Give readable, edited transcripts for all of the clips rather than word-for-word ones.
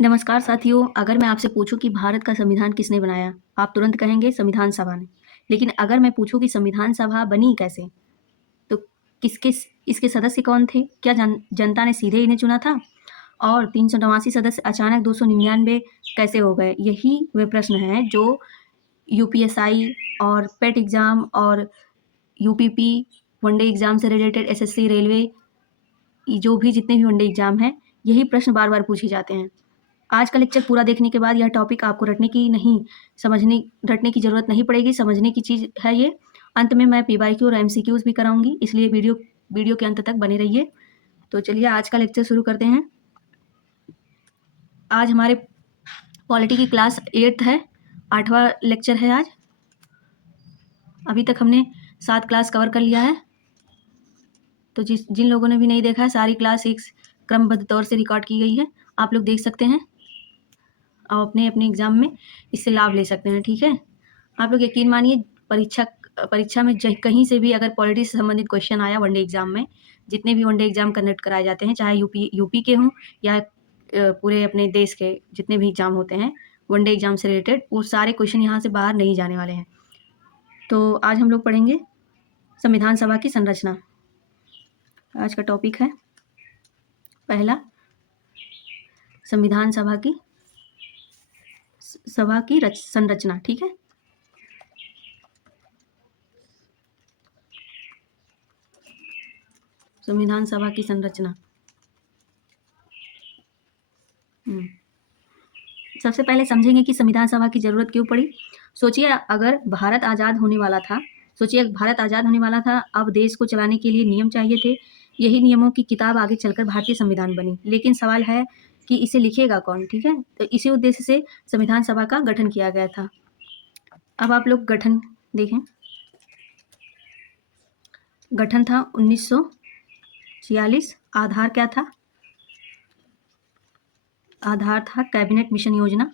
नमस्कार साथियों, अगर मैं आपसे पूछूं कि भारत का संविधान किसने बनाया, आप तुरंत कहेंगे संविधान सभा ने। लेकिन अगर मैं पूछूं कि संविधान सभा बनी कैसे, तो किसके इसके सदस्य कौन थे? क्या जनता ने सीधे इन्हें चुना था? और 389 सदस्य अचानक 299 कैसे हो गए? यही वे प्रश्न हैं जो यूपीएसआई और पेट एग्जाम और यूपीपी, वनडे एग्जाम से रिलेटेड एसएससी, रेलवे, जो भी जितने भी वनडे एग्जाम हैं, यही प्रश्न बार बार पूछे जाते हैं। आज का लेक्चर पूरा देखने के बाद यह टॉपिक आपको रटने की ज़रूरत नहीं पड़ेगी, समझने की चीज़ है ये। अंत में मैं पीवाईक्यू और एमसीक्यूज़ भी कराऊँगी, इसलिए वीडियो के अंत तक बने रहिए। तो चलिए आज का लेक्चर शुरू करते हैं। आज हमारे पॉलिटी की क्लास 8th है, 8वां लेक्चर है आज। अभी तक हमने 7 क्लास कवर कर लिया है। तो जिन लोगों ने भी नहीं देखा है, सारी क्लास एक क्रमबद्ध तौर से रिकॉर्ड की गई है, आप लोग देख सकते हैं और अपने अपने एग्ज़ाम में इससे लाभ ले सकते हैं। ठीक है, आप लोग यकीन मानिए, परीक्षा में कहीं से भी अगर पॉलिटी से संबंधित क्वेश्चन आया वनडे एग्जाम में, जितने भी वनडे एग्जाम कंडक्ट कराए जाते हैं, चाहे यूपी के हों या पूरे अपने देश के जितने भी एग्जाम होते हैं वनडे एग्जाम से रिलेटेड, वो सारे क्वेश्चन यहाँ से बाहर नहीं जाने वाले हैं। तो आज हम लोग पढ़ेंगे संविधान सभा की संरचना। आज का टॉपिक है पहला, संविधान सभा की संरचना। ठीक है, संविधान सभा की संरचना। सबसे पहले समझेंगे कि संविधान सभा की जरूरत क्यों पड़ी। सोचिए अगर भारत आज़ाद होने वाला था, अब देश को चलाने के लिए नियम चाहिए थे। यही नियमों की किताब आगे चलकर भारतीय संविधान बनी। लेकिन सवाल है कि इसे लिखेगा कौन। ठीक है, तो इसी उद्देश्य से संविधान सभा का गठन किया गया था। अब आप लोग गठन देखें। गठन था 1946। आधार क्या था? आधार था कैबिनेट मिशन योजना।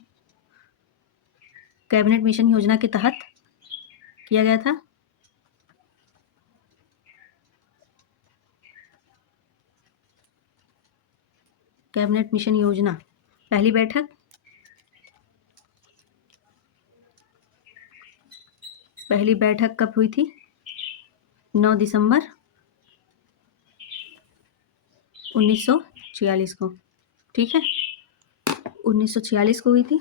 कैबिनेट मिशन योजना के तहत किया गया था। कैबिनेट मिशन योजना पहली बैठक कब हुई थी? 9 दिसंबर 1946 को। ठीक है, 1946 को हुई थी।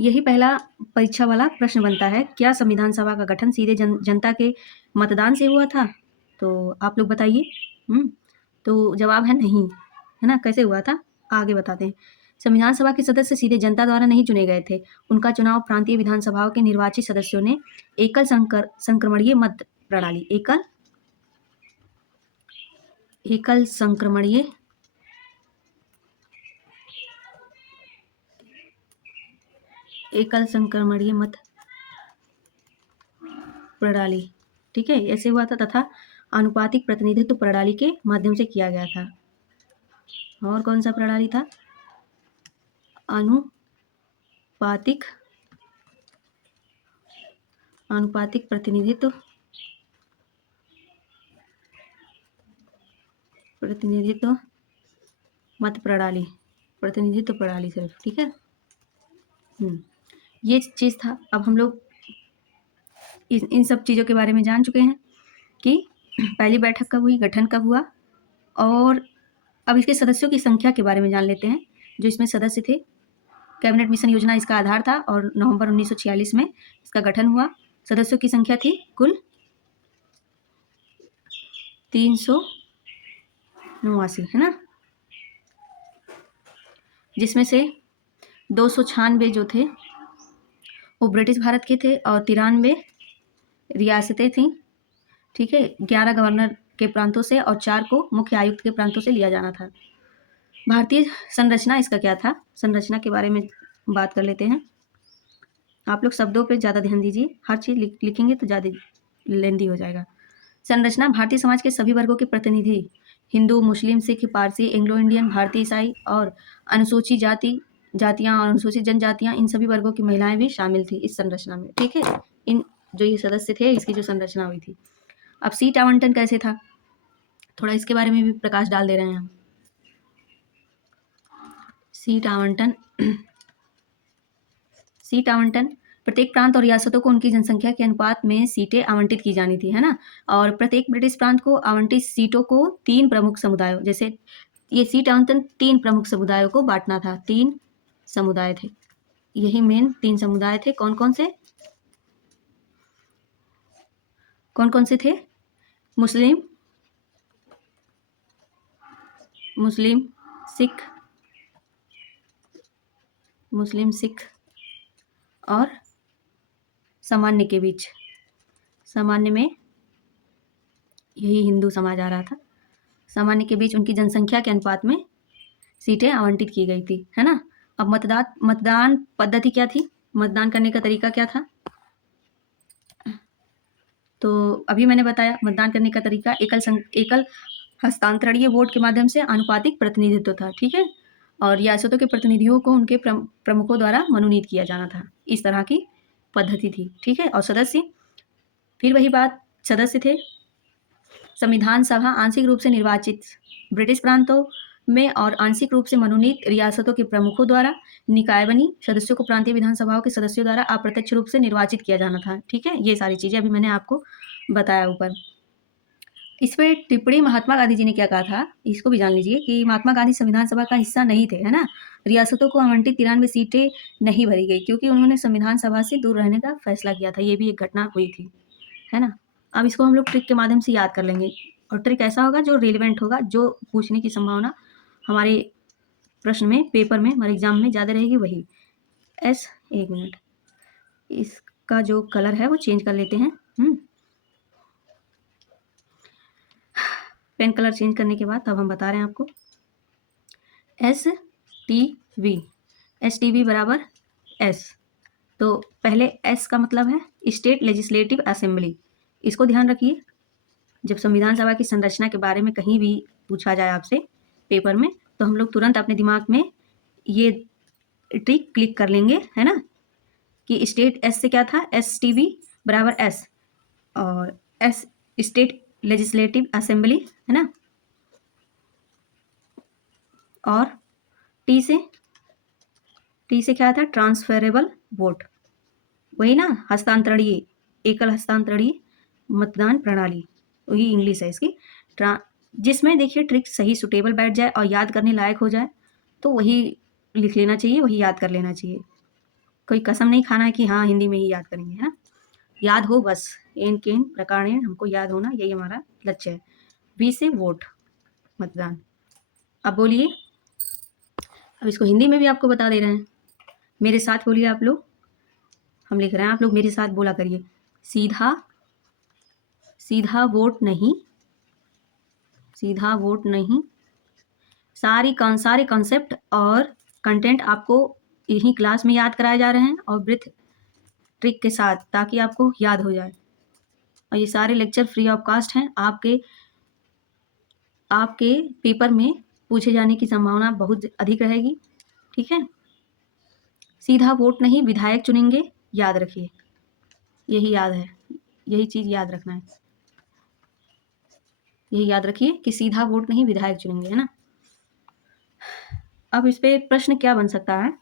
यही पहला परीक्षा वाला प्रश्न बनता है, क्या संविधान सभा का गठन सीधे जनता के मतदान से हुआ था? तो आप लोग बताइए। तो जवाब है नहीं, है ना। कैसे हुआ था आगे बताते हैं। संविधान सभा के सदस्य सीधे जनता द्वारा नहीं चुने गए थे। उनका चुनाव प्रांतीय विधानसभाओं के निर्वाचित सदस्यों ने एकल संक्रमणीय मत प्रणाली एकल संक्रमणीय मत प्रणाली, ठीक है, ऐसे हुआ था, तथा आनुपातिक प्रतिनिधित्व प्रणाली के माध्यम से किया गया था। और कौन सा प्रणाली था? आनुपातिक प्रतिनिधित्व मत प्रणाली, प्रतिनिधित्व प्रणाली सिर्फ। ठीक है, ये चीज़ था। अब हम लोग इन सब चीज़ों के बारे में जान चुके हैं कि पहली बैठक कब हुई, गठन कब हुआ, और अब इसके सदस्यों की संख्या के बारे में जान लेते हैं जो इसमें सदस्य थे। कैबिनेट मिशन योजना इसका आधार था और नवंबर 1946 में इसका गठन हुआ। सदस्यों की संख्या थी कुल 389, है ना, जिसमें से 296 जो थे वो ब्रिटिश भारत के थे और 93 रियासतें थीं। ठीक है, 11 गवर्नर के प्रांतों से और 4 को मुख्य आयुक्त के प्रांतों से लिया जाना था। भारतीय संरचना इसका क्या था? संरचना के बारे में बात कर लेते हैं। आप लोग शब्दों पे ज़्यादा ध्यान दीजिए, हर चीज़ लिखेंगे तो ज़्यादा लेंदी हो जाएगा। संरचना भारतीय समाज के सभी वर्गों के प्रतिनिधि, हिंदू, मुस्लिम, सिख, पारसी, एंग्लो इंडियन, भारतीय ईसाई और अनुसूचित जातियाँ और अनुसूचित जनजातियाँ, इन सभी वर्गों की महिलाएं भी शामिल थी इस संरचना में। ठीक है, इन जो ये सदस्य थे, इसकी जो संरचना हुई थी। अब सीट आवंटन कैसे था, थोड़ा इसके बारे में भी प्रकाश डाल दे रहे हैं हम। सीट आवंटन सीट आवंटन प्रत्येक प्रांत और रियासतों को उनकी जनसंख्या के अनुपात में सीटें आवंटित की जानी थी, है ना। और प्रत्येक ब्रिटिश प्रांत को आवंटित सीटों को 3 प्रमुख समुदायों, जैसे ये सीट आवंटन 3 प्रमुख समुदायों को बांटना था। 3 समुदाय थे, यही मेन 3 समुदाय थे। कौन कौन से थे? मुस्लिम, सिख और सामान्य के बीच, सामान्य में यही हिंदू समाज आ रहा था। सामान्य के बीच उनकी जनसंख्या के अनुपात में सीटें आवंटित की गई थी, है ना। अब मतदान पद्धति क्या थी, मतदान करने का तरीका क्या था? तो अभी मैंने बताया मतदान करने का तरीका एकल हस्तांतरणीय वोट के माध्यम से आनुपातिक प्रतिनिधित्व था, ठीक है। और रियासतों के प्रतिनिधियों को उनके प्रमुखों द्वारा मनोनीत किया जाना था, इस तरह की पद्धति थी, ठीक है। और सदस्य, फिर वही बात, सदस्य थे संविधान सभा आंशिक रूप से निर्वाचित ब्रिटिश प्रांतों में और आंशिक रूप से मनोनीत रियासतों के प्रमुखों द्वारा निकाय बनी सदस्यों को प्रांतीय विधानसभाओं के सदस्यों द्वारा अप्रत्यक्ष रूप से निर्वाचित किया जाना था, ठीक है। ये सारी चीज़ें अभी मैंने आपको बताया ऊपर। इस पर टिप्पणी महात्मा गांधी जी ने क्या कहा था, इसको भी जान लीजिए कि महात्मा गांधी संविधान सभा का हिस्सा नहीं थे, है ना। रियासतों को आवंटित 93 सीटें नहीं भरी गई क्योंकि उन्होंने संविधान सभा से दूर रहने का फैसला किया था। ये भी एक घटना हुई थी, है ना। अब इसको हम लोग ट्रिक के माध्यम से याद कर लेंगे, और ट्रिक ऐसा होगा जो रिलेवेंट होगा, जो पूछने की संभावना हमारे प्रश्न में, पेपर में, हमारे एग्जाम में ज़्यादा रहेगी वही। एक मिनट, इसका जो कलर है वो चेंज कर लेते हैं। पेन कलर चेंज करने के बाद तब हम बता रहे हैं आपको। एस टी वी बराबर एस। तो पहले एस का मतलब है स्टेट लेजिस्लेटिव असेंबली। इसको ध्यान रखिए, जब संविधान सभा की संरचना के बारे में कहीं भी पूछा जाए आपसे पेपर में, तो हम लोग तुरंत अपने दिमाग में ये ट्रिक क्लिक कर लेंगे, है ना, कि स्टेट एस से क्या था, एस टी वी बराबर एस, और एस स्टेट लेजिस्लेटिव असेंबली, है ना। और टी से क्या था, ट्रांसफरेबल वोट, वही ना, हस्तांतरणीय, एकल हस्तांतरणीय मतदान प्रणाली, वही इंग्लिश है इसकी। जिसमें देखिए ट्रिक सही सुटेबल बैठ जाए और याद करने लायक हो जाए तो वही लिख लेना चाहिए, वही याद कर लेना चाहिए। कोई कसम नहीं खाना है कि हाँ हिंदी में ही याद करेंगे, है ना। याद हो बस, एन केन प्रकार हमको याद होना, यही हमारा लक्ष्य है। वी से वोट, मतदान। अब बोलिए, अब इसको हिंदी में भी आपको बता दे रहे हैं, मेरे साथ बोलिए आप लोग, हम लिख रहे हैं, आप लोग मेरे साथ बोला करिए। सीधा वोट नहीं, सारे कॉन्सेप्ट और कंटेंट आपको यही क्लास में याद कराए जा रहे हैं और ब्रीथ ट्रिक के साथ, ताकि आपको याद हो जाए। और ये सारे लेक्चर फ्री ऑफ कॉस्ट हैं, आपके पेपर में पूछे जाने की संभावना बहुत अधिक रहेगी, ठीक है। सीधा वोट नहीं, विधायक चुनेंगे, याद रखिए, यही याद है, यही चीज़ याद रखना है, यही याद रखिए कि सीधा वोट नहीं, विधायक चुनेंगे, है ना। अब इस पे प्रश्न क्या बन सकता है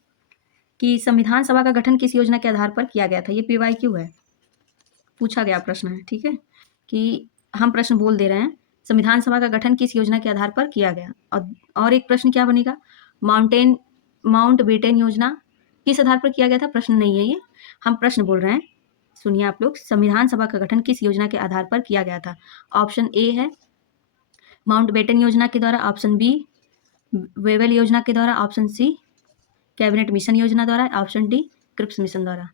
कि संविधान सभा का गठन किस योजना के आधार पर किया गया था। ये PYQ है, पूछा गया प्रश्न है, ठीक है, कि हम प्रश्न बोल दे रहे हैं, संविधान सभा का गठन किस योजना के आधार पर किया गया। और एक प्रश्न क्या बनेगा, माउंटबेटन योजना किस आधार पर किया गया था। प्रश्न नहीं है ये, हम प्रश्न बोल रहे हैं, सुनिए आप लोग। संविधान सभा का गठन किस योजना के आधार पर किया गया था। ऑप्शन ए है माउंटबेटन योजना के द्वारा, ऑप्शन बी वेवेल योजना के द्वारा, ऑप्शन सी कैबिनेट मिशन योजना द्वारा, ऑप्शन डी क्रिप्स मिशन द्वारा।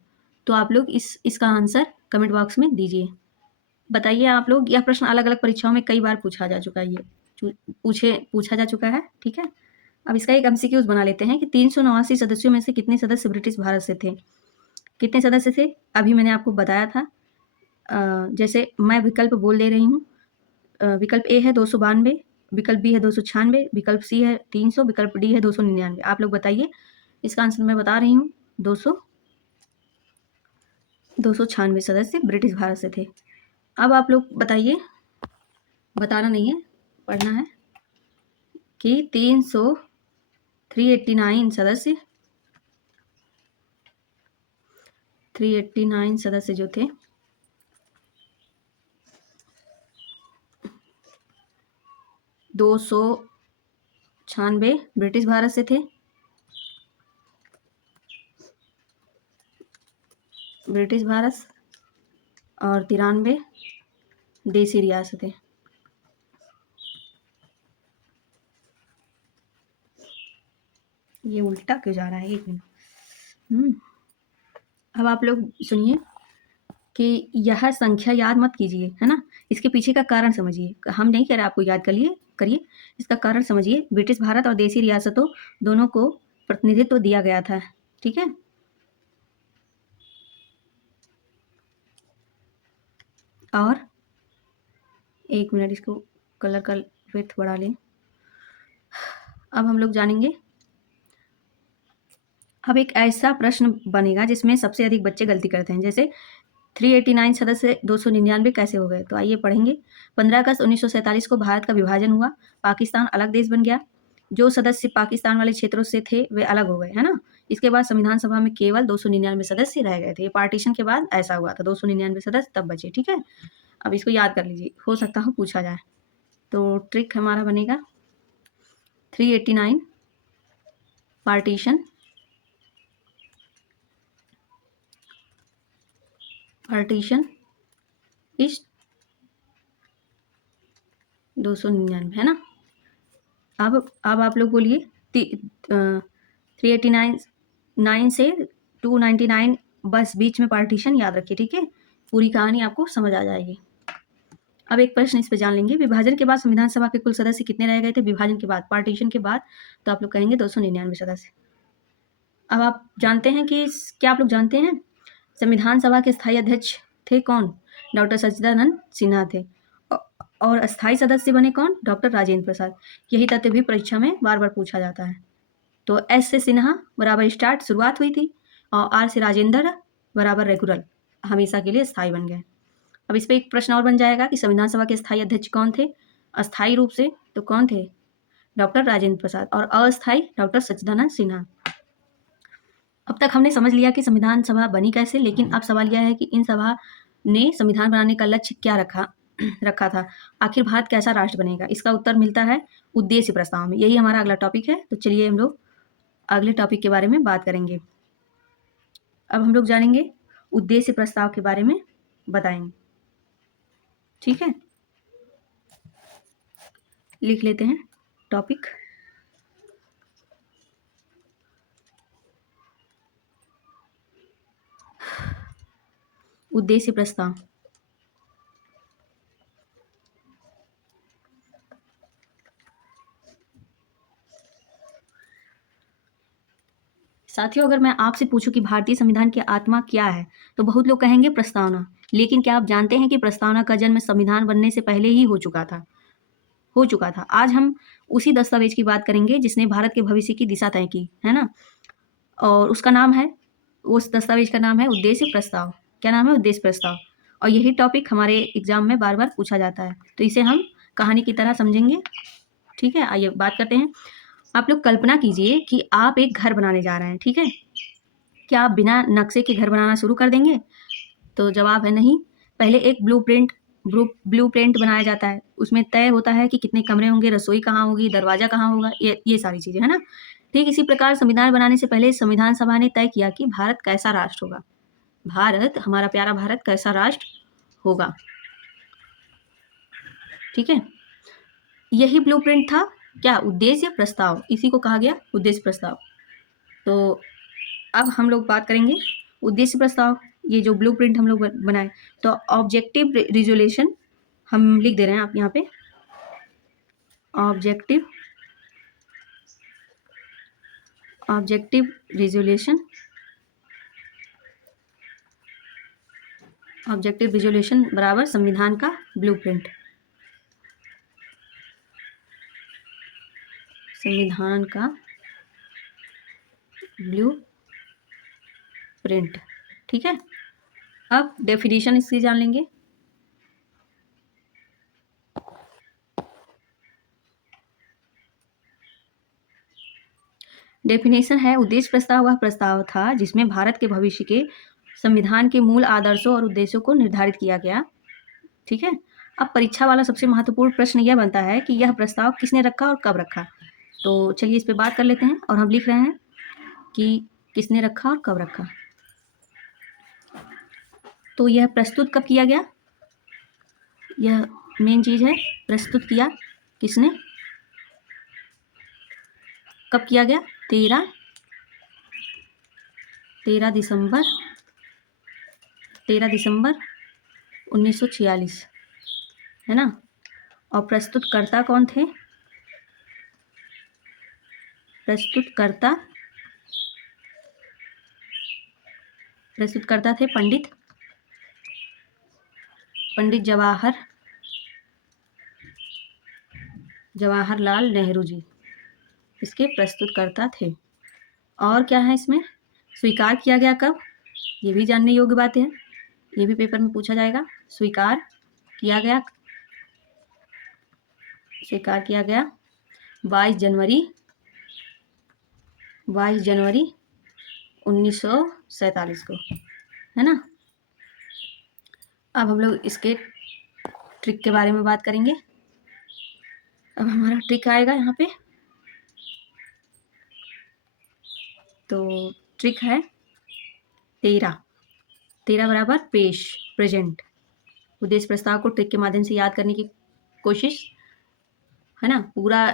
तो आप लोग इसका आंसर कमेंट बॉक्स में दीजिए, बताइए आप लोग। यह प्रश्न अलग अलग परीक्षाओं में कई बार पूछा जा चुका है, ये पूछा जा चुका है, ठीक है। अब इसका एक MCQ बना लेते हैं कि 389 सदस्यों में से कितने सदस्य ब्रिटिश भारत से थे। कितने सदस्य थे, अभी मैंने आपको बताया था। जैसे मैं विकल्प बोल दे रही हूँ, विकल्प ए है 292, विकल्प बी है 296, विकल्प सी है 300, विकल्प डी है 299। आप लोग बताइए, इसका आंसर मैं बता रही हूँ, 296 सदस्य ब्रिटिश भारत से थे। अब आप लोग बताइए, बताना नहीं है, पढ़ना है कि 393 389 सदस्य 389 सदस्य जो थे 296 ब्रिटिश भारत से थे, ब्रिटिश भारत, और 93 देसी रियासतें। ये उल्टा क्यों जा रहा है, एक मिनट। अब आप लोग सुनिए कि यह संख्या याद मत कीजिए, है ना, इसके पीछे का कारण समझिए। हम नहीं कह रहे आपको याद करिए, इसका कारण समझिए। ब्रिटिश भारत और देसी रियासतों दोनों को प्रतिनिधित्व दिया गया था, ठीक है। और एक मिनट, इसको कलर का विड्थ बढ़ा लें। अब हम लोग जानेंगे, अब एक ऐसा प्रश्न बनेगा जिसमें सबसे अधिक बच्चे गलती करते हैं, जैसे 389 सदस्य 299 कैसे हो गए। तो आइए पढ़ेंगे। 15 अगस्त 1947 को भारत का विभाजन हुआ, पाकिस्तान अलग देश बन गया। जो सदस्य पाकिस्तान वाले क्षेत्रों से थे वे अलग हो गए, है ना। इसके बाद संविधान सभा में केवल 299 सदस्य रह गए थे। ये पार्टीशन के बाद ऐसा हुआ था, 299 सदस्य तब बचे, ठीक है। अब इसको याद कर लीजिए, हो सकता हो पूछा जाए। तो ट्रिक हमारा बनेगा 389 पार्टीशन इस 299, है ना। अब आप लोग बोलिए 389 से 299, बस बीच में पार्टीशन याद रखिए, ठीक है। पूरी कहानी आपको समझ आ जाएगी। अब एक प्रश्न इस पे जान लेंगे, विभाजन के बाद संविधान सभा के कुल सदस्य कितने रह गए थे विभाजन के बाद, पार्टीशन के बाद। तो आप लोग कहेंगे 299 सदस्य। अब आप जानते हैं कि क्या आप लोग जानते हैं संविधान सभा के स्थायी अध्यक्ष थे कौन, डॉक्टर सच्चिदानंद सिन्हा थे। और अस्थायी सदस्य बने कौन, डॉक्टर राजेंद्र प्रसाद। यही तथ्य भी परीक्षा में बार बार पूछा जाता है। तो एस से सिन्हा बराबर स्टार्ट शुरुआत हुई थी, और आर से राजेंद्र बराबर रेगुलर, हमेशा के लिए स्थायी बन गए। अब इस पर एक प्रश्न और बन जाएगा कि संविधान सभा के स्थायी अध्यक्ष कौन थे, अस्थायी रूप से तो कौन थे, डॉक्टर राजेंद्र प्रसाद, और अस्थायी डॉक्टर सच्चिदानंद सिन्हा। अब तक हमने समझ लिया कि संविधान सभा बनी कैसे, लेकिन अब सवाल यह है कि इन सभा ने संविधान बनाने का लक्ष्य क्या रखा था। आखिर भारत कैसा राष्ट्र बनेगा, इसका उत्तर मिलता है उद्देश्य प्रस्ताव में। यही हमारा अगला टॉपिक है। तो चलिए हम लोग अगले टॉपिक के बारे में बात करेंगे। अब हम लोग जानेंगे उद्देश्य प्रस्ताव के बारे में बताएंगे, ठीक है। लिख लेते हैं टॉपिक। उद्देश्य प्रस्ताव। साथियों, अगर मैं आपसे पूछूं कि भारतीय संविधान की आत्मा क्या है, तो बहुत लोग कहेंगे प्रस्तावना। लेकिन क्या आप जानते हैं कि प्रस्तावना का जन्म संविधान बनने से पहले ही हो चुका था। आज हम उसी दस्तावेज की बात करेंगे जिसने भारत के भविष्य की दिशा तय की, है ना। और उस दस्तावेज का नाम है उद्देश्य प्रस्ताव। क्या नाम है, उद्देश्य प्रस्ताव। और यही टॉपिक हमारे एग्जाम में बार बार पूछा जाता है, तो इसे हम कहानी की तरह समझेंगे, ठीक है। आइए बात करते हैं। आप लोग कल्पना कीजिए कि आप एक घर बनाने जा रहे हैं, ठीक है। क्या आप बिना नक्शे के घर बनाना शुरू कर देंगे? तो जवाब है नहीं। पहले एक ब्लूप्रिंट बनाया जाता है। उसमें तय होता है कि कितने कमरे होंगे, रसोई कहाँ होगी, दरवाजा कहाँ होगा, ये सारी चीज़ें, है ना। ठीक इसी प्रकार संविधान बनाने से पहले संविधान सभा ने तय किया कि भारत कैसा राष्ट्र होगा, भारत, हमारा प्यारा भारत कैसा राष्ट्र होगा, ठीक है। यही ब्लूप्रिंट था क्या, उद्देश्य प्रस्ताव, इसी को कहा गया उद्देश्य प्रस्ताव। तो अब हम लोग बात करेंगे उद्देश्य प्रस्ताव, ये जो ब्लूप्रिंट हम लोग बनाए। तो ऑब्जेक्टिव रिजोल्यूशन हम लिख दे रहे हैं आप यहाँ पे, ऑब्जेक्टिव रिजोल्यूशन बराबर संविधान का ब्लूप्रिंट, संविधान का ब्लूप्रिंट, ठीक है। अब डेफिनेशन इसकी जान लेंगे। डेफिनेशन है, उद्देश्य प्रस्ताव वह प्रस्ताव था जिसमें भारत के भविष्य के संविधान के मूल आदर्शों और उद्देश्यों को निर्धारित किया गया। ठीक है। अब परीक्षा वाला सबसे महत्वपूर्ण प्रश्न यह बनता है कि यह प्रस्ताव किसने रखा और कब रखा। तो चलिए इस पे बात कर लेते हैं, और हम लिख रहे हैं कि किसने रखा और कब रखा। तो यह प्रस्तुत कब किया गया, यह मेन चीज है। प्रस्तुत किया किसने, कब किया गया, 13 दिसंबर 1946, है ना। और प्रस्तुतकर्ता कौन थे, प्रस्तुतकर्ता थे पंडित जवाहरलाल नेहरू जी, इसके प्रस्तुतकर्ता थे। और क्या है इसमें, स्वीकार किया गया कब, ये भी जानने योग्य बात है, ये भी पेपर में पूछा जाएगा। स्वीकार किया गया 22 जनवरी 1947 को, है ना। अब हम लोग इसके ट्रिक के बारे में बात करेंगे। अब हमारा ट्रिक आएगा यहाँ पे। तो ट्रिक है 13 बराबर पेश, प्रेजेंट। उद्देश्य प्रस्ताव को ट्रिक के माध्यम से याद करने की कोशिश, है ना। पूरा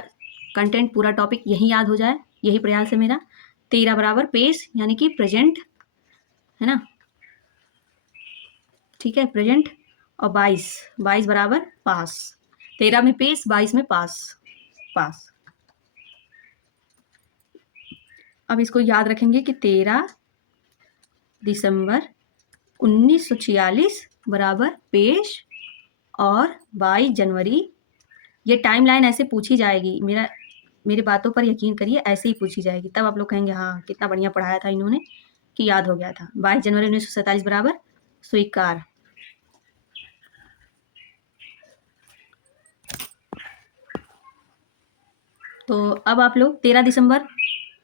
कंटेंट, पूरा टॉपिक यही याद हो जाए, यही प्रयास है मेरा। 13 बराबर पेश यानी कि प्रेजेंट, है ना। ठीक है, प्रेजेंट। और 22 बराबर पास, 13 में पेश, 22 में पास। अब इसको याद रखेंगे कि 13 दिसंबर 1946 बराबर पेश और 22 जनवरी। ये टाइमलाइन ऐसे पूछी जाएगी, मेरी बातों पर यकीन करिए, ऐसे ही पूछी जाएगी, तब आप लोग कहेंगे हाँ कितना बढ़िया पढ़ाया था इन्होंने कि याद हो गया था। 22 जनवरी 1947 बराबर स्वीकार। तो अब आप लोग 13 दिसंबर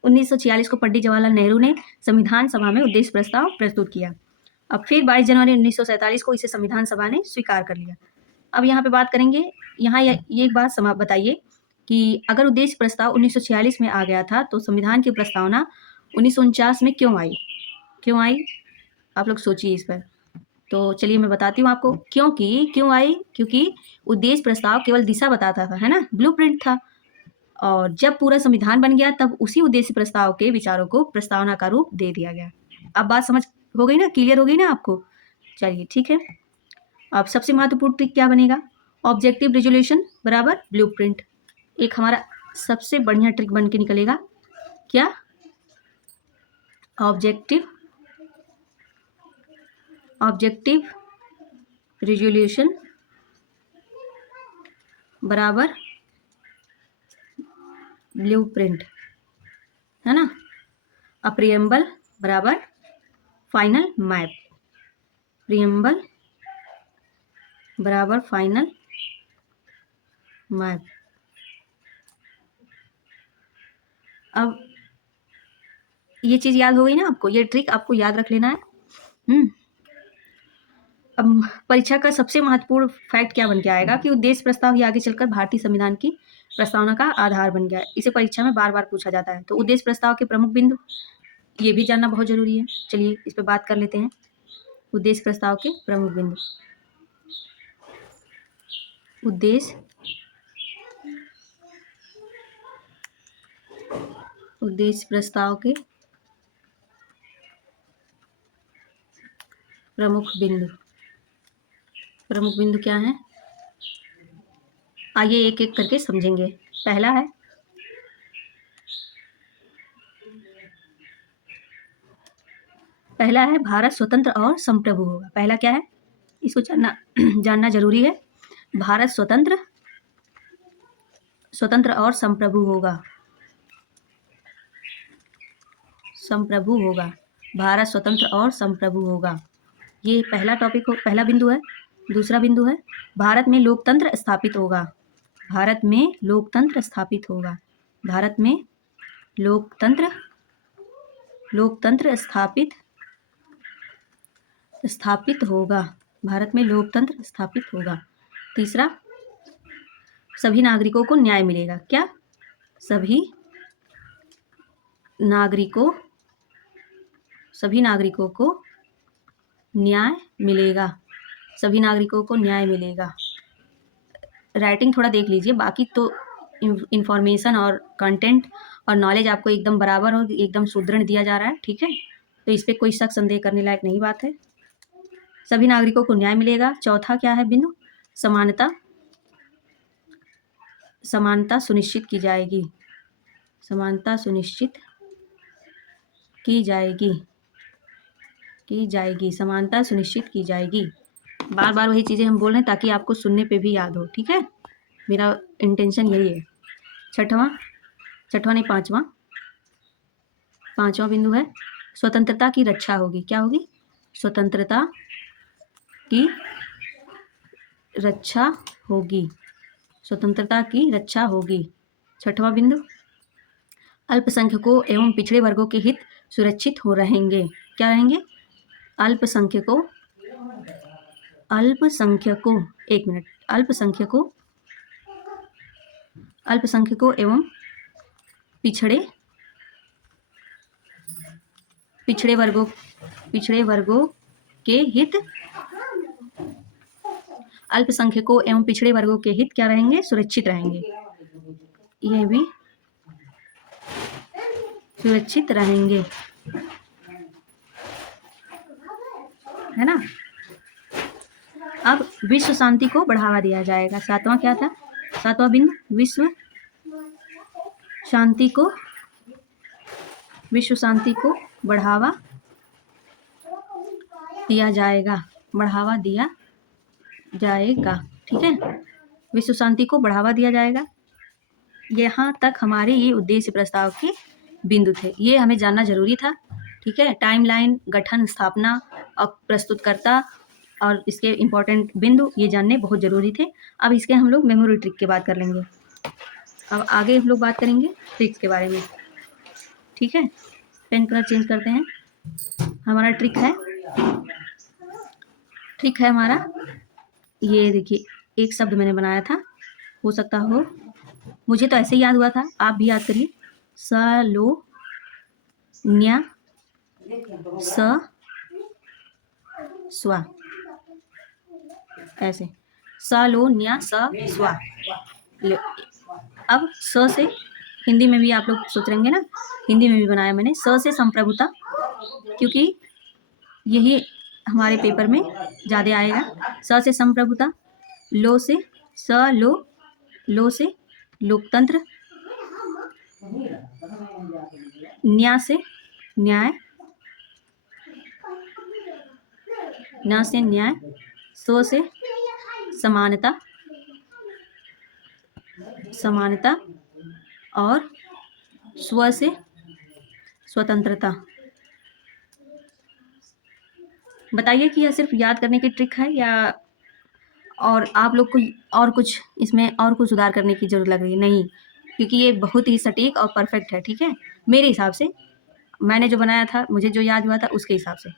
1946 को पंडित जवाहरलाल नेहरू ने संविधान सभा में उद्देश्य प्रस्ताव प्रस्तुत किया। अब फिर 22 जनवरी 1947 को इसे संविधान सभा ने स्वीकार कर लिया। अब यहाँ पे बात करेंगे, यहाँ ये एक बात बताइए कि अगर उद्देश्य प्रस्ताव 1946 में आ गया था तो संविधान की प्रस्तावना 1949 में क्यों आई, आप लोग सोचिए इस पर। तो चलिए मैं बताती हूँ आपको क्यों आई। क्योंकि उद्देश्य प्रस्ताव केवल दिशा बताता था, है ना, ब्लूप्रिंट था। और जब पूरा संविधान बन गया तब उसी उद्देश्य प्रस्ताव के विचारों को प्रस्तावना का रूप दे दिया गया। अब बात समझ हो गई ना, क्लियर हो गई ना आपको। चलिए ठीक है। अब सबसे महत्वपूर्ण ट्रिक क्या बनेगा, ऑब्जेक्टिव रिजोल्यूशन बराबर ब्लूप्रिंट। एक हमारा सबसे बढ़िया ट्रिक बन के निकलेगा, क्या, ऑब्जेक्टिव रिजोल्यूशन बराबर ब्लूप्रिंट, है ना। प्रिएम्बल बराबर फाइनल मैप, प्रिएम्बल बराबर फाइनल मैप। अब ये चीज़ याद हो गई ना आपको, ये ट्रिक आपको याद रख लेना है। अब परीक्षा का सबसे महत्वपूर्ण फैक्ट क्या बन के आएगा कि उद्देश्य प्रस्ताव ही आगे चलकर भारतीय संविधान की प्रस्तावना का आधार बन गया है। इसे परीक्षा में बार बार पूछा जाता है। तो उद्देश्य प्रस्ताव के प्रमुख बिंदु, ये भी जानना बहुत जरूरी है। चलिए इस पर बात कर लेते हैं। उद्देश्य प्रस्ताव के प्रमुख बिंदु, उद्देश्य प्रस्ताव के प्रमुख बिंदु क्या है, आइए एक एक करके समझेंगे। पहला है भारत स्वतंत्र और संप्रभु होगा। पहला क्या है, इसको जानना जरूरी है। भारत स्वतंत्र और संप्रभु होगा। भारत स्वतंत्र और संप्रभु होगा, ये पहला टॉपिक हो, पहला बिंदु है। दूसरा बिंदु है भारत में लोकतंत्र स्थापित होगा। भारत में लोकतंत्र स्थापित होगा। भारत में लोकतंत्र स्थापित होगा। तीसरा, सभी नागरिकों को न्याय मिलेगा। क्या? सभी नागरिकों को न्याय मिलेगा। सभी नागरिकों को न्याय मिलेगा। राइटिंग थोड़ा देख लीजिए, बाकी तो इंफॉर्मेशन और कंटेंट और नॉलेज आपको एकदम बराबर और एकदम सुदृढ़ दिया जा रहा है, ठीक है। तो इस पर कोई शक संदेह करने लायक नहीं बात है। सभी नागरिकों को न्याय मिलेगा। चौथा क्या है बिंदु? समानता सुनिश्चित की जाएगी। समानता सुनिश्चित की जाएगी। बार बार वही चीज़ें हम बोल रहे हैं ताकि आपको सुनने पे भी याद हो, ठीक है। मेरा इंटेंशन यही है। छठवां नहीं, पांचवा बिंदु है स्वतंत्रता की रक्षा होगी। क्या होगी? स्वतंत्रता की रक्षा होगी। छठवां बिंदु, अल्पसंख्यकों एवं पिछड़े वर्गों के हित सुरक्षित हो रहेंगे। क्या रहेंगे? अल्पसंख्यकों एवं पिछड़े वर्गों के हित अल्पसंख्यकों एवं पिछड़े वर्गों के हित क्या रहेंगे? सुरक्षित रहेंगे। ये भी सुरक्षित रहेंगे, है ना। अब विश्व शांति को बढ़ावा दिया जाएगा। सातवां क्या था? सातवां बिंदु, विश्व शांति को बढ़ावा दिया जाएगा, ठीक है। विश्व शांति को बढ़ावा दिया जाएगा। यहाँ तक हमारे ये उद्देश्य प्रस्ताव के बिंदु थे। ये हमें जानना जरूरी था, ठीक है। टाइमलाइन, गठन, स्थापना और प्रस्तुतकर्ता और इसके इम्पोर्टेंट बिंदु ये जानने बहुत ज़रूरी थे। अब इसके हम लोग मेमोरी ट्रिक की बात कर लेंगे। अब आगे हम लोग बात करेंगे ट्रिक्स के बारे में, ठीक है। पेन कलर चेंज करते हैं। हमारा ट्रिक है हमारा, ये देखिए, एक शब्द मैंने बनाया था, हो सकता हो, मुझे तो ऐसे ही याद हुआ था, आप भी याद करिए। स लो न्या स स्वा, ऐसे स लो न्या स स्वा। अब स से हिंदी में भी आप लोग सोच रहे होंगे ना, हिंदी में भी बनाया मैंने। स से संप्रभुता, क्योंकि यही हमारे पेपर में ज़्यादा आएगा। स से संप्रभुता, लो से लोकतंत्र, न्या से न्याय, स्व से समानता और स्व से स्वतंत्रता। बताइए कि यह सिर्फ याद करने की ट्रिक है या और आप लोग को और कुछ इसमें और कुछ सुधार करने की ज़रूरत लग रही है? नहीं, क्योंकि ये बहुत ही सटीक और परफेक्ट है, ठीक है। मेरे हिसाब से, मैंने जो बनाया था, मुझे जो याद हुआ था उसके हिसाब से,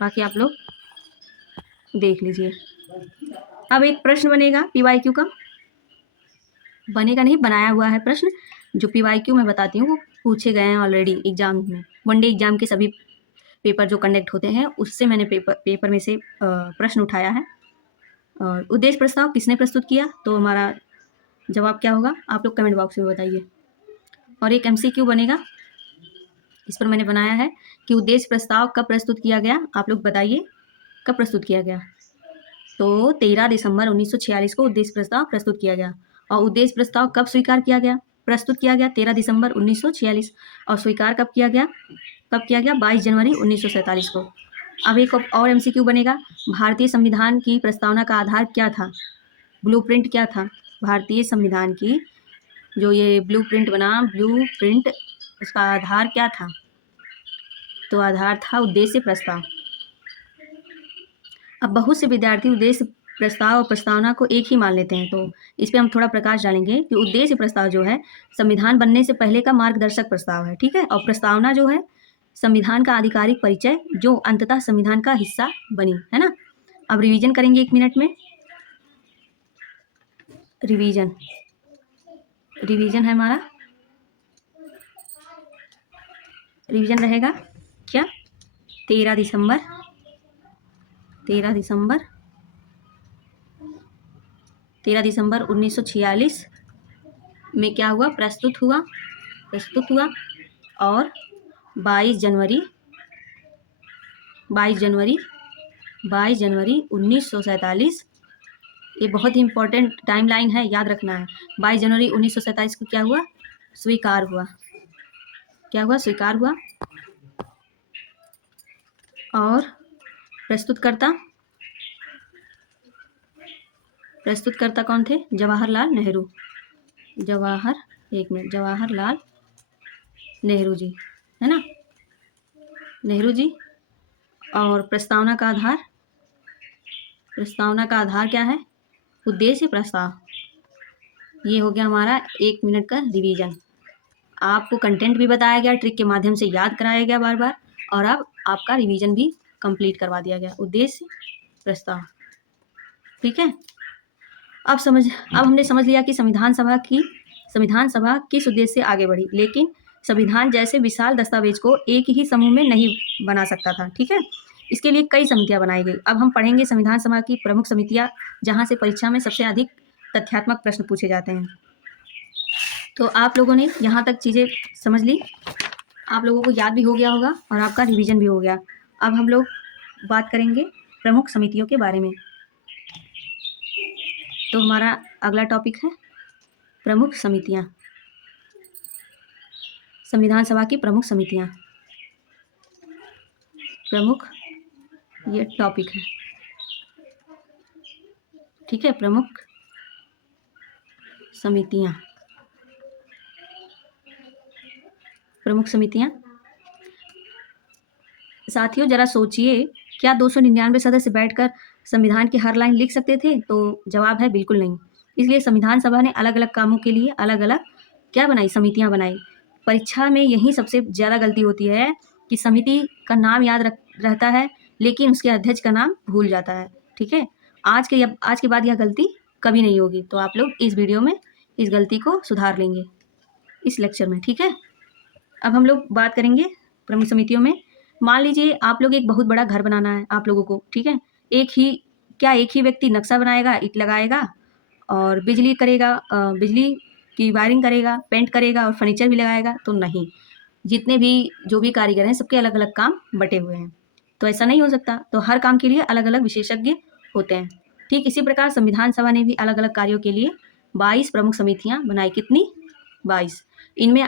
बाकी आप लोग देख लीजिए। अब एक प्रश्न बनेगा PYQ का, बनेगा नहीं, बनाया हुआ है प्रश्न। जो PYQ मैं बताती हूँ वो पूछे गए हैं ऑलरेडी एग्जाम में। वनडे एग्जाम के सभी पेपर जो कंडक्ट होते हैं उससे मैंने पेपर में से प्रश्न उठाया है। और उद्देश्य प्रस्ताव किसने प्रस्तुत किया? तो हमारा जवाब क्या होगा आप लोग कमेंट बॉक्स में बताइए। और एक MCQ बनेगा, इस पर मैंने बनाया है कि उद्देश्य प्रस्ताव कब प्रस्तुत किया गया, आप लोग बताइए कब प्रस्तुत किया गया। तो 13 दिसंबर 1946 को उद्देश्य प्रस्ताव प्रस्तुत किया गया। और उद्देश्य प्रस्ताव कब स्वीकार किया गया? प्रस्तुत किया गया 13 दिसंबर 1946। और स्वीकार कब किया गया? 22 जनवरी 1947 को। अब एक और MCQ बनेगा, भारतीय संविधान की प्रस्तावना का आधार क्या था? ब्लूप्रिंट क्या था? भारतीय संविधान की जो ये ब्लूप्रिंट बना, ब्लूप्रिंट, उसका आधार क्या था? तो आधार था उद्देश्य प्रस्ताव। अब बहुत से विद्यार्थी उद्देश्य प्रस्ताव और प्रस्तावना को एक ही मान लेते हैं। तो इस पे हम थोड़ा प्रकाश डालेंगे कि उद्देश्य प्रस्ताव जो है संविधान बनने से पहले का मार्गदर्शक प्रस्ताव है, ठीक है। और प्रस्तावना जो है संविधान का आधिकारिक परिचय जो अंततः संविधान का हिस्सा बनी, है ना। अब रिवीजन करेंगे 1 मिनट में। रिवीजन है हमारा, रिवीजन रहेगा क्या, 13 दिसंबर 1946 में क्या हुआ, प्रस्तुत हुआ और 22 जनवरी 1947, ये बहुत ही इंपॉर्टेंट टाइमलाइन है, याद रखना है। 22 जनवरी 1947 को क्या हुआ, स्वीकार हुआ। क्या हुआ, स्वीकार हुआ। और प्रस्तुतकर्ता कौन थे, जवाहरलाल नेहरू, जवाहरलाल नेहरू जी, है ना, नेहरू जी। और प्रस्तावना का आधार क्या है, उद्देश्य प्रस्ताव। ये हो गया हमारा 1 मिनट का रिवीजन। आपको कंटेंट भी बताया गया, ट्रिक के माध्यम से याद कराया गया बार बार, और अब आपका रिवीजन भी कंप्लीट करवा दिया गया, उद्देश्य प्रस्ताव, ठीक है। अब हमने समझ लिया कि संविधान सभा किस उद्देश्य से आगे बढ़ी, लेकिन संविधान जैसे विशाल दस्तावेज को एक ही समूह में नहीं बना सकता था, ठीक है। इसके लिए कई समितियां बनाई गई। अब हम पढ़ेंगे संविधान सभा की प्रमुख समितियां, जहां से परीक्षा में सबसे अधिक तथ्यात्मक प्रश्न पूछे जाते हैं। तो आप लोगों ने यहाँ तक चीज़ें समझ ली, आप लोगों को याद भी हो गया होगा और आपका रिवीजन भी हो गया। अब हम लोग बात करेंगे प्रमुख समितियों के बारे में। तो हमारा अगला टॉपिक है प्रमुख समितियां, संविधान सभा की प्रमुख समितियां, ये टॉपिक है, ठीक है। प्रमुख समितियां। साथियों जरा सोचिए, क्या 299 सदस्य बैठकर संविधान की हर लाइन लिख सकते थे? तो जवाब है बिल्कुल नहीं। इसलिए संविधान सभा ने अलग अलग कामों के लिए अलग अलग क्या बनाई, समितियां बनाई। परीक्षा में यही सबसे ज़्यादा गलती होती है कि समिति का नाम याद रहता है लेकिन उसके अध्यक्ष का नाम भूल जाता है, ठीक है। आज के बाद यह गलती कभी नहीं होगी। तो आप लोग इस वीडियो में इस गलती को सुधार लेंगे इस लेक्चर में, ठीक है। अब हम लोग बात करेंगे प्रमुख समितियों में। मान लीजिए आप लोग एक बहुत बड़ा घर बनाना है आप लोगों को, ठीक है। एक ही व्यक्ति नक्शा बनाएगा, ईंट लगाएगा और बिजली बिजली की वायरिंग करेगा, पेंट करेगा और फर्नीचर भी लगाएगा? तो नहीं, जितने भी जो भी कारीगर हैं सबके अलग अलग काम बटे हुए हैं, तो ऐसा नहीं हो सकता। तो हर काम के लिए अलग अलग विशेषज्ञ होते हैं। ठीक इसी प्रकार संविधान सभा ने भी अलग अलग कार्यों के लिए 22 प्रमुख समितियां बनाई। कितनी? 22। इनमें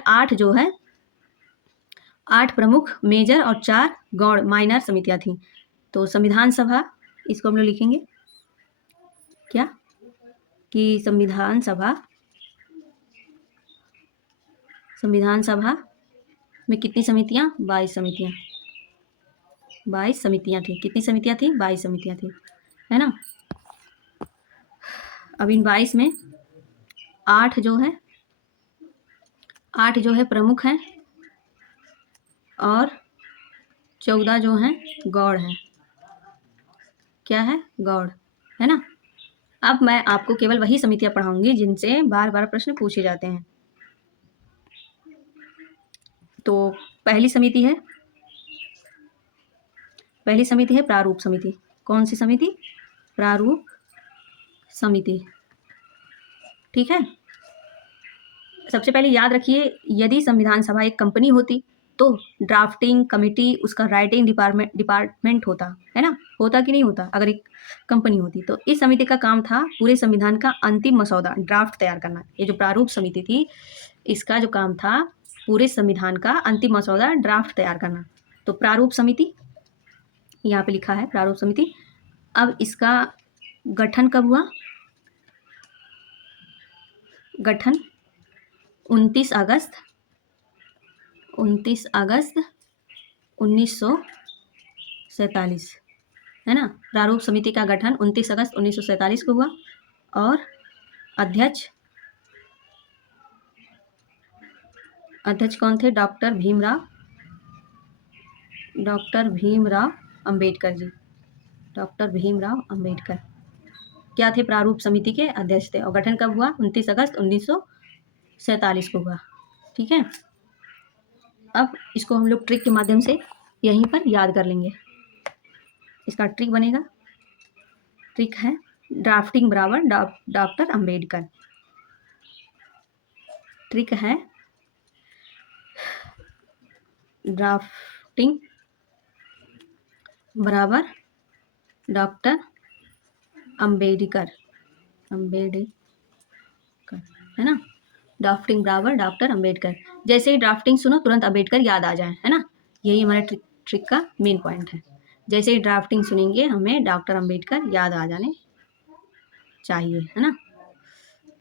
8 प्रमुख मेजर और 4 गौड़ माइनर समितियां थीं। तो संविधान सभा, इसको हम लोग लिखेंगे क्या कि संविधान सभा में कितनी समितियां? 22 समितियां थी। कितनी समितियां थी? 22 समितियां थी, है ना। अब इन 22 में 8 जो है प्रमुख हैं और 14 जो हैं गौड़ हैं। क्या है? गौड़, है ना। अब मैं आपको केवल वही समितियां पढ़ाऊंगी जिनसे बार बार प्रश्न पूछे जाते हैं। तो पहली समिति है प्रारूप समिति। कौन सी समिति? प्रारूप समिति, ठीक है। सबसे पहले याद रखिए, यदि संविधान सभा एक कंपनी होती तो ड्राफ्टिंग कमेटी उसका राइटिंग डिपार्टमेंट होता, है ना। होता कि नहीं होता अगर एक कंपनी होती? तो इस समिति का काम था पूरे संविधान का अंतिम मसौदा ड्राफ्ट तैयार करना। ये जो प्रारूप समिति थी इसका जो काम था पूरे संविधान का अंतिम मसौदा ड्राफ्ट तैयार करना। तो प्रारूप समिति यहाँ पे लिखा है, प्रारूप समिति। अब इसका गठन कब हुआ? गठन 29 अगस्त 1947। है ना। प्रारूप समिति का गठन 29 अगस्त 1947 को हुआ और अध्यक्ष कौन थे? डॉक्टर भीमराव अंबेडकर जी। डॉक्टर भीमराव अंबेडकर क्या थे? प्रारूप समिति के अध्यक्ष थे। और गठन कब हुआ? 29 अगस्त 1947 को हुआ। ठीक है, अब इसको हम लोग ट्रिक के माध्यम से यहीं पर याद कर लेंगे। इसका ट्रिक बनेगा, ट्रिक है ड्राफ्टिंग बराबर डॉक्टर अंबेडकर। ट्रिक है ड्राफ्टिंग बराबर डॉक्टर अंबेडकर है ना। ड्राफ्टिंग बराबर डॉक्टर अंबेडकर। जैसे ही ड्राफ्टिंग सुनो तुरंत अंबेडकर याद आ जाए, है ना। यही हमारे ट्रिक का मेन पॉइंट है। जैसे ही ड्राफ्टिंग सुनेंगे हमें डॉक्टर अंबेडकर याद आ जाने चाहिए, है ना।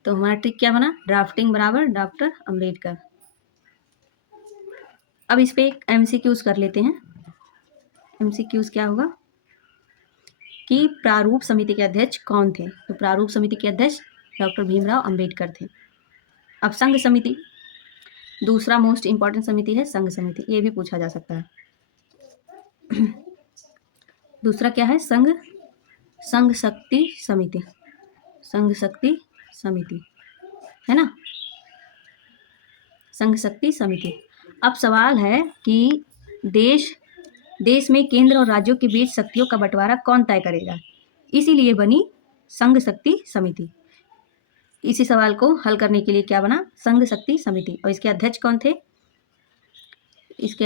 तो हमारा ट्रिक क्या बना? ड्राफ्टिंग बराबर डॉक्टर अंबेडकर। अब इस पे एक MCQs कर लेते हैं। MCQs क्या होगा कि प्रारूप समिति के अध्यक्ष कौन थे? तो प्रारूप समिति के अध्यक्ष डॉक्टर भीमराव अंबेडकर थे। अब संघ समिति, दूसरा मोस्ट इंपॉर्टेंट समिति है संघ समिति, ये भी पूछा जा सकता है। दूसरा क्या है? संघ शक्ति समिति, संघ शक्ति समिति, है ना, संघ शक्ति समिति। अब सवाल है कि देश में केंद्र और राज्यों के बीच शक्तियों का बंटवारा कौन तय करेगा? इसीलिए बनी संघ शक्ति समिति। इसी सवाल को हल करने के लिए क्या बना? संघ शक्ति समिति। और इसके अध्यक्ष कौन थे? इसके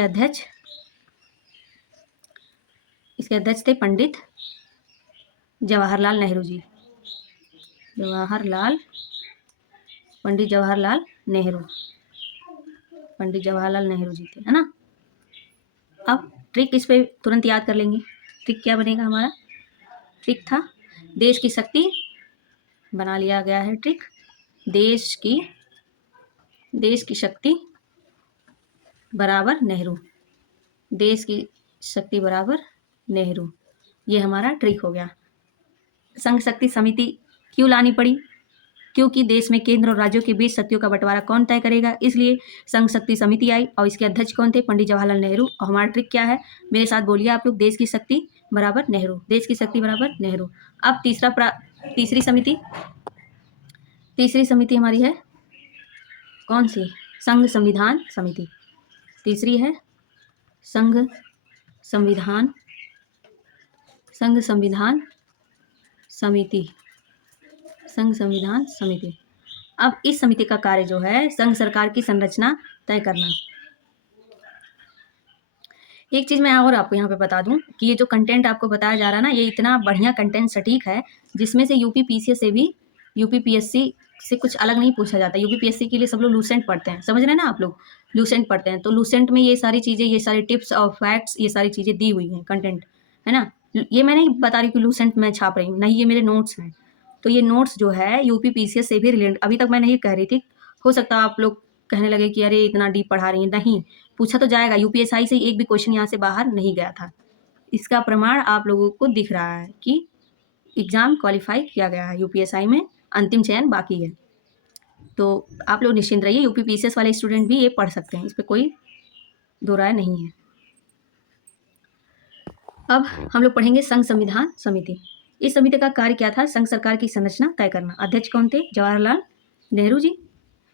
अध्यक्ष थे पंडित जवाहरलाल नेहरू जी। पंडित जवाहरलाल नेहरू जी थे, है ना। अब ट्रिक इस पे तुरंत याद कर लेंगे। ट्रिक क्या बनेगा हमारा? ट्रिक था देश की शक्ति, बना लिया गया है ट्रिक, देश की शक्ति बराबर नेहरू, देश की शक्ति बराबर नेहरू। ये हमारा ट्रिक हो गया। संघ शक्ति समिति क्यों लानी पड़ी? क्योंकि देश में केंद्र और राज्यों के बीच शक्तियों का बंटवारा कौन तय करेगा, इसलिए संघ शक्ति समिति आई। और इसके अध्यक्ष कौन थे? पंडित जवाहरलाल नेहरू। और हमारा ट्रिक क्या है? मेरे साथ बोलिए आप लोग, देश की शक्ति बराबर नेहरू, देश की शक्ति बराबर नेहरू। अब तीसरी समिति हमारी है कौन सी? संघ संविधान समिति। तीसरी है संघ संविधान समिति। अब इस समिति का कार्य जो है संघ सरकार की संरचना तय करना। एक चीज मैं और आपको यहाँ पे बता दूं कि ये जो कंटेंट आपको बताया जा रहा है ना, ये इतना बढ़िया कंटेंट सटीक है जिसमें से यूपीपीएससी से कुछ अलग नहीं पूछा जाता। यूपीपीएससी के लिए सब लोग लूसेंट पढ़ते हैं, समझ रहे हैं ना आप लोग, लूसेंट पढ़ते हैं। तो लूसेंट में ये सारी चीज़ें, ये सारे टिप्स और फैक्ट्स, ये सारी चीज़ें दी हुई हैं, कंटेंट, है ना। ये मैं नहीं बता रही कि लूसेंट मैं छाप रही हूँ, नहीं, ये मेरे नोट्स हैं। तो ये नोट्स जो है यूपीपीसीएस से भी रिलेटेड, अभी तक मैं नहीं कह रही थी, हो सकता है आप लोग कहने लगे कि अरे इतना डीप पढ़ा रही है। नहीं, पूछा तो जाएगा, यूपीएसआई से एक भी क्वेश्चन यहाँ से बाहर नहीं गया था। इसका प्रमाण आप लोगों को दिख रहा है कि एग्ज़ाम क्वालिफाई किया गया है, यूपीएसआई में अंतिम चयन बाकी है। तो आप लोग निश्चिंत रहिए, यूपीपीसीएस वाले स्टूडेंट भी ये पढ़ सकते हैं, इस पर कोई दो राय नहीं है। अब हम लोग पढ़ेंगे संघ संविधान समिति। इस समिति का कार्य क्या था? संघ सरकार की संरचना तय करना। अध्यक्ष कौन थे? जवाहरलाल नेहरू जी।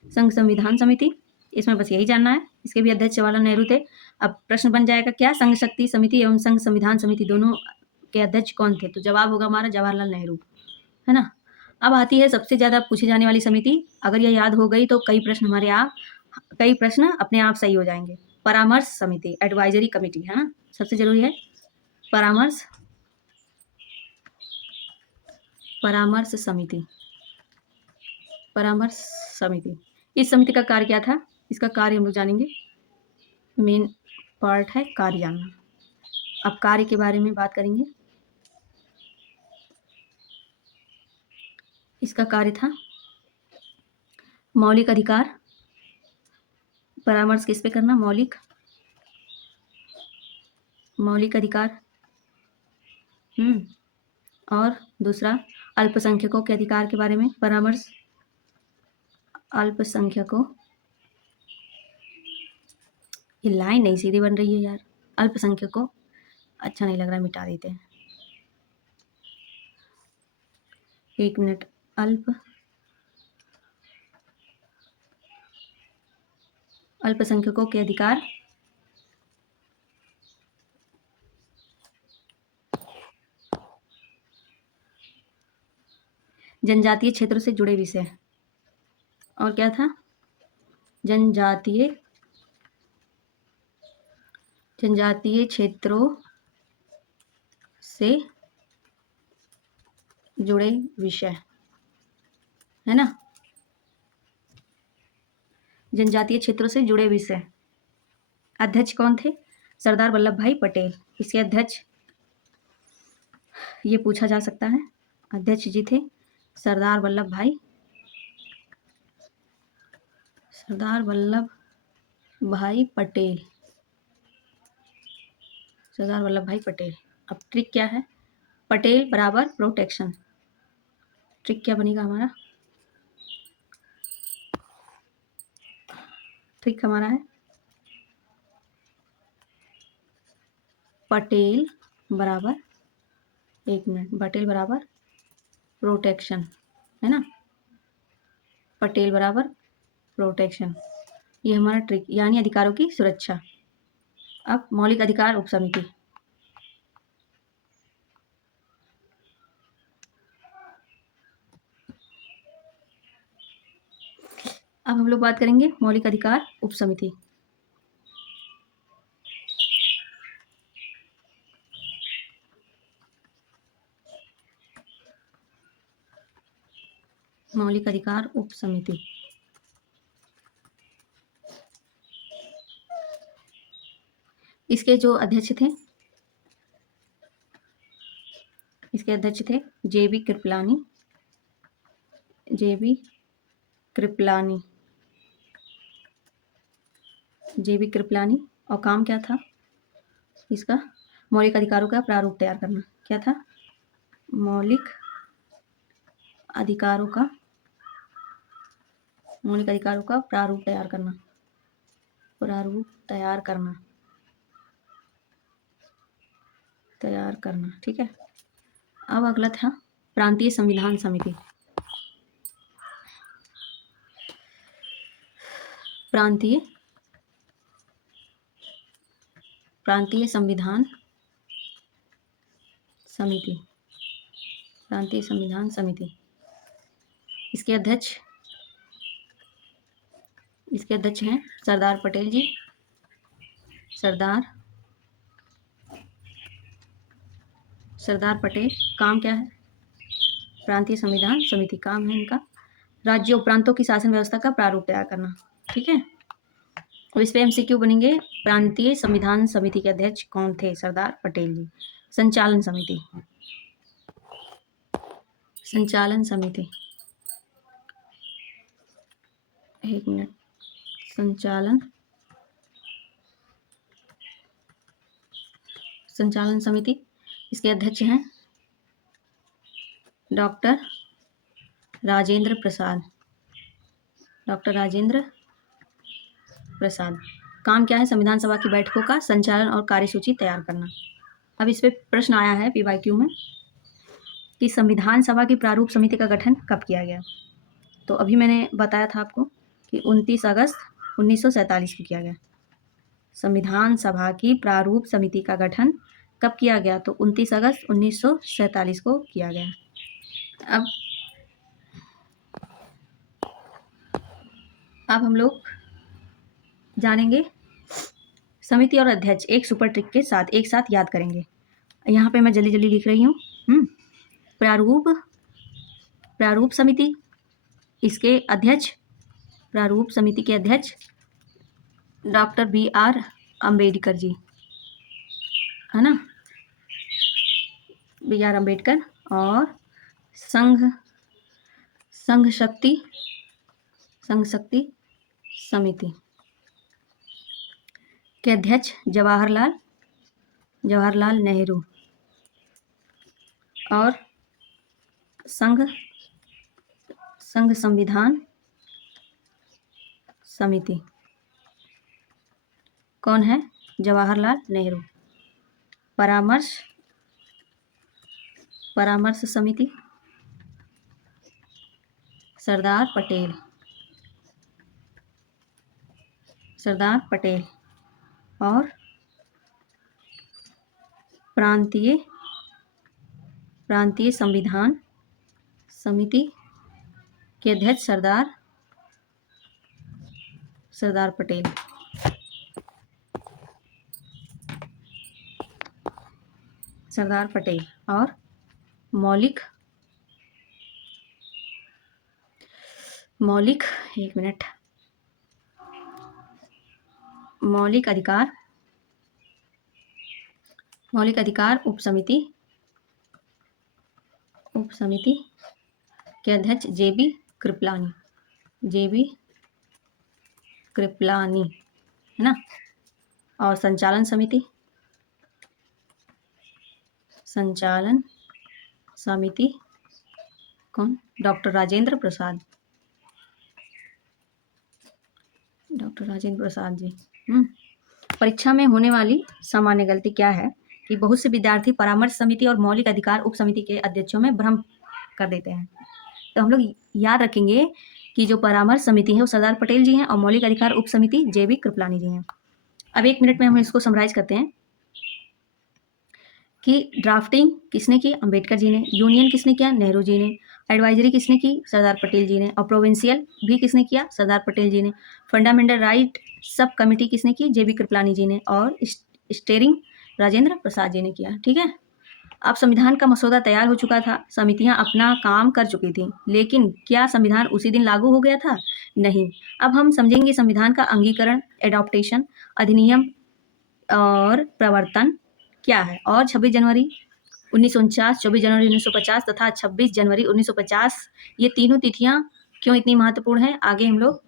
संघ संविधान समिति, इसमें बस यही जानना है, इसके भी अध्यक्ष जवाहरलाल नेहरू थे। अब प्रश्न बन जाएगा क्या? संघ शक्ति समिति एवं संघ संविधान समिति दोनों के अध्यक्ष कौन थे? तो जवाब होगा हमारा जवाहरलाल नेहरू, है ना। अब आती है सबसे ज़्यादा पूछी जाने वाली समिति। अगर यह याद हो गई तो कई प्रश्न अपने आप सही हो जाएंगे। परामर्श समिति, एडवाइजरी कमेटी, है ना, सबसे जरूरी है परामर्श समिति। इस समिति का कार्य क्या था? इसका कार्य हम लोग जानेंगे, मेन पार्ट है कार्य जानना। अब कार्य के बारे में बात करेंगे। इसका कार्य था मौलिक अधिकार, परामर्श किस पे करना? मौलिक अधिकार और दूसरा अल्पसंख्यकों के अधिकार के बारे में परामर्श। अल्पसंख्यकों, ये लाइन नहीं सीधी बन रही है यार। अल्पसंख्यकों, अच्छा नहीं लग रहा, मिटा देते हैं। 1 मिनट। अल्पसंख्यकों के अधिकार। जनजातीय क्षेत्रों से जुड़े विषय। और क्या था? जनजातीय क्षेत्रों से जुड़े विषय, है ना? जनजातीय क्षेत्रों से जुड़े विषय। अध्यक्ष कौन थे? सरदार वल्लभ भाई पटेल। इसके अध्यक्ष, ये पूछा जा सकता है। अध्यक्ष जी थे सरदार वल्लभ भाई पटेल। सरदार वल्लभ भाई पटेल। अब ट्रिक क्या है? पटेल बराबर प्रोटेक्शन। ट्रिक क्या बनेगा हमारा? ट्रिक हमारा है पटेल बराबर, 1 मिनट, पटेल बराबर प्रोटेक्शन, है ना? पटेल बराबर प्रोटेक्शन, ये हमारा ट्रिक, यानी अधिकारों की सुरक्षा। अब मौलिक अधिकार उपसमिति। अब हम लोग बात करेंगे मौलिक अधिकार उपसमिति। मौलिक अधिकार उपसमिति। इसके जो अध्यक्ष थे, इसके अध्यक्ष थे जे.बी. कृपलानी। जे.बी. कृपलानी। और काम क्या था इसका? मौलिक अधिकारों का प्रारूप तैयार करना। क्या था? मौलिक अधिकारों का प्रारूप तैयार करना। ठीक है। अब अगला था प्रांतीय संविधान समिति। प्रांतीय संविधान समिति। इसके अध्यक्ष हैं सरदार पटेल जी। सरदार पटेल। काम क्या है? प्रांतीय संविधान समिति काम है इनका राज्यों प्रांतों की शासन व्यवस्था का प्रारूप तैयार करना। ठीक है। और इस पे MCQ बनेंगे। प्रांतीय संविधान समिति के अध्यक्ष कौन थे? सरदार पटेल जी। संचालन समिति। 1 मिनट। संचालन समिति। इसके अध्यक्ष हैं डॉक्टर राजेंद्र प्रसाद। काम क्या है? संविधान सभा की बैठकों का संचालन और कार्यसूची तैयार करना। अब इस पे प्रश्न आया है PYQ में कि संविधान सभा की प्रारूप समिति का गठन कब किया गया? तो अभी मैंने बताया था आपको कि 29 अगस्त 1947 को किया गया। संविधान सभा की प्रारूप समिति का गठन कब किया गया? तो 29 अगस्त 1947 को किया गया। अब हम लोग जानेंगे समिति और अध्यक्ष एक सुपर ट्रिक के साथ एक साथ याद करेंगे। यहाँ पे मैं जल्दी जल्दी लिख रही हूँ। प्रारूप समिति, इसके अध्यक्ष, प्रारूप समिति के अध्यक्ष डॉक्टर BR अम्बेडकर जी, है ना? BR अम्बेडकर। और संघ शक्ति समिति के अध्यक्ष जवाहरलाल नेहरू। और संघ संविधान समिति कौन है? जवाहरलाल नेहरू। परामर्श समिति सरदार पटेल। और प्रांतीय संविधान समिति के अध्यक्ष सरदार पटेल। और मौलिक अधिकार उप समिति के अध्यक्ष जेबी कृपलानी है ना। और संचालन समिति कौन? डॉक्टर राजेंद्र प्रसाद जी। परीक्षा में होने वाली सामान्य गलती क्या है कि बहुत से विद्यार्थी परामर्श समिति और मौलिक अधिकार उप समिति के अध्यक्षों में भ्रम कर देते हैं। तो हम लोग याद रखेंगे कि जो परामर्श समिति है वो सरदार पटेल जी हैं और मौलिक अधिकार उप समिति जेबी कृपलानी जी हैं। अब 1 मिनट में हम इसको समराइज करते हैं कि ड्राफ्टिंग किसने की? अंबेडकर जी ने। यूनियन किसने किया? नेहरू जी ने। एडवाइजरी किसने की? सरदार पटेल जी ने। और प्रोविंशियल भी किसने किया? सरदार पटेल जी ने। फंडामेंटल राइट सब कमेटी किसने की? जेबी कृपलानी जी ने। और स्टेयरिंग राजेंद्र प्रसाद जी ने किया। ठीक है। अब संविधान का मसौदा तैयार हो चुका था, समितियां अपना काम कर चुकी थी, लेकिन क्या संविधान उसी दिन लागू हो गया था? नहीं। अब हम समझेंगे संविधान का अंगीकरण, एडॉप्टेशन, अधिनियम और प्रवर्तन क्या है। और 26 जनवरी 1949, 24 जनवरी 1950 तथा 26 जनवरी 1950 ये तीनों तिथियां क्यों इतनी महत्वपूर्ण हैं, आगे हम लोग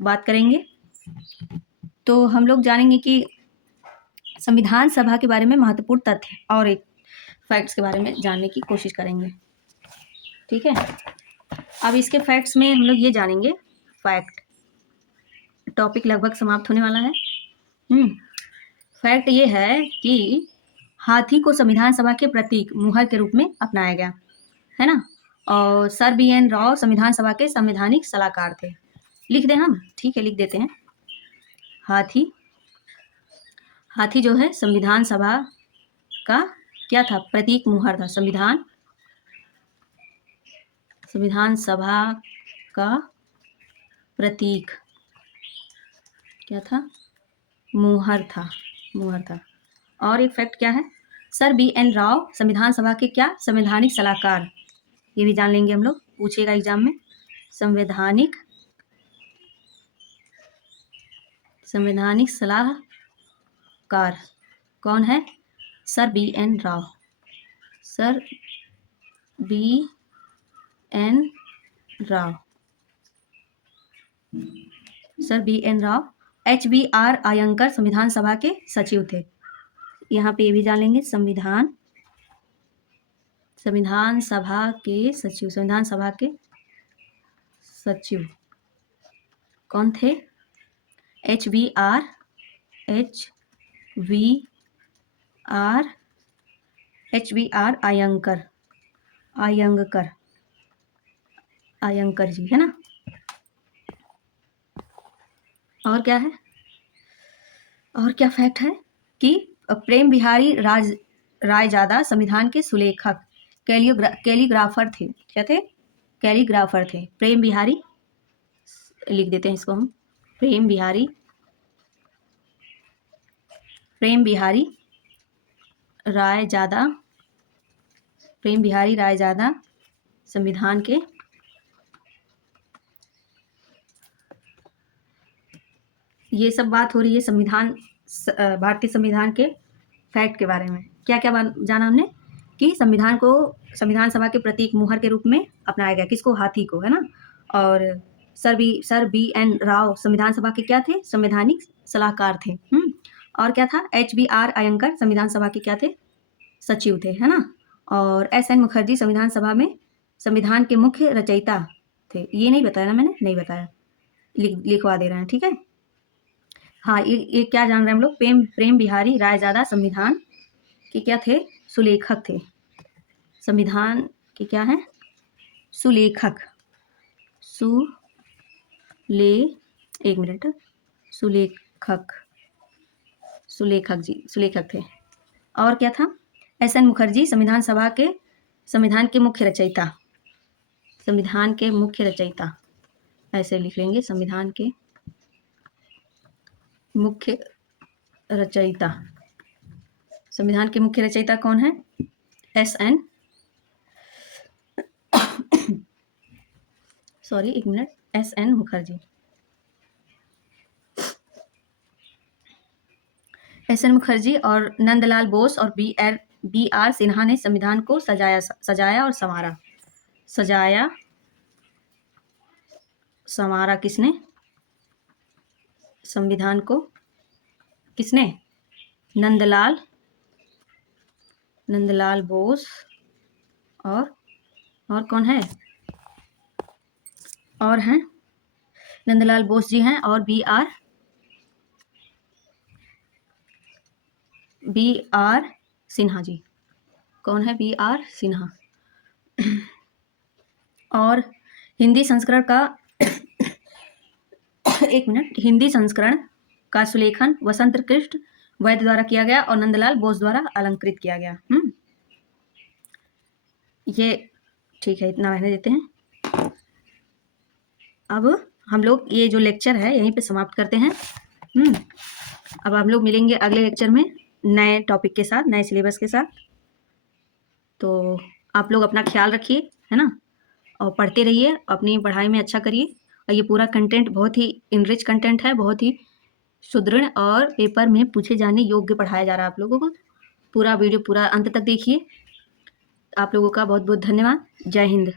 बात करेंगे। तो हम लोग जानेंगे कि संविधान सभा के बारे में महत्वपूर्ण तथ्य और एक फैक्ट्स के बारे में जानने की कोशिश करेंगे। ठीक है। अब इसके फैक्ट्स में हम लोग ये जानेंगे, फैक्ट टॉपिक लगभग समाप्त होने वाला है। फैक्ट ये है कि हाथी को संविधान सभा के प्रतीक मुहर के रूप में अपनाया गया है ना। और सर BN राव संविधान सभा के संवैधानिक सलाहकार थे। लिख दें हम? ठीक है, लिख देते हैं। हाथी जो है संविधान सभा का क्या था? प्रतीक मुहर था। संविधान सभा का प्रतीक क्या था? मुहर था। और एक फैक्ट क्या है? सर BN राव संविधान सभा के क्या? संवैधानिक सलाहकार। ये भी जान लेंगे हम लोग, पूछेगा एग्जाम में। संवैधानिक सलाहकार कौन है? Sir BN Rao. Sir BN Rao. HBR अयंकर संविधान सभा के सचिव थे। यहाँ पे ये भी जान लेंगे, संविधान सभा के सचिव कौन थे? HBR अयंकर जी है ना। और क्या है? और क्या फैक्ट है कि प्रेम बिहारी रायजादा संविधान के सुलेखक कैलीग्राफर थे। क्या थे? कैलीग्राफर थे। प्रेम बिहारी, लिख देते हैं इसको हम, प्रेम बिहारी रायजादा संविधान के ये सब बात हो रही है भारतीय संविधान के फैक्ट के बारे में। क्या क्या जाना हमने कि संविधान सभा के प्रतीक मुहर के रूप में अपनाया गया। किसको? हाथी को, है ना। और सर BN राव संविधान सभा के क्या थे? संवैधानिक सलाहकार थे। और क्या था? HBR अयंकर संविधान सभा के क्या थे? सचिव थे, है ना। और एस.एन. मुखर्जी संविधान सभा में संविधान के मुख्य रचयिता थे। ये नहीं बताया ना मैंने, नहीं बताया, लिखवा दे रहे हैं, ठीक है। हाँ, ये क्या जान रहे हैं हम लोग, प्रेम बिहारी रायजादा संविधान के क्या थे, सुलेखक थे। संविधान के क्या हैं, सुलेखक। एक मिनट, सुलेखक जी, सुलेखक थे। और क्या था, एस.एन. मुखर्जी संविधान सभा के संविधान के मुख्य रचयिता, संविधान के मुख्य रचयिता, ऐसे लिख लेंगे, संविधान के मुख्य रचयिता। संविधान के मुख्य रचयिता कौन है, एस.एन. सॉरी, एक minute, SN. Mukherjee. SN. Mukherjee और नंदलाल बोस और बी.आर. सिन्हा ने संविधान को सजाया और संवारा। संवारा किसने, संविधान को किसने, नंदलाल बोस और कौन है, और हैं नंदलाल बोस जी हैं, और बी.आर. सिन्हा जी। कौन है, बी.आर. सिन्हा। और हिंदी संस्करण का एक मिनट, हिंदी संस्करण का सुलेखन वसंत कृष्ण वैद्य द्वारा किया गया और नंदलाल बोस द्वारा अलंकृत किया गया। ये ठीक है, इतना रहने देते हैं। अब हम लोग ये जो लेक्चर है यहीं पे समाप्त करते हैं। अब हम लोग मिलेंगे अगले लेक्चर में नए टॉपिक के साथ, नए सिलेबस के साथ। तो आप लोग अपना ख्याल रखिए, है ना, और पढ़ते रहिए, अपनी पढ़ाई में अच्छा करिए। और ये पूरा कंटेंट बहुत ही इनरिच कंटेंट है, बहुत ही सुदृढ़ और पेपर में पूछे जाने योग्य पढ़ाया जा रहा है आप लोगों को। पूरा वीडियो पूरा अंत तक देखिए। आप लोगों का बहुत बहुत धन्यवाद। जय हिंद।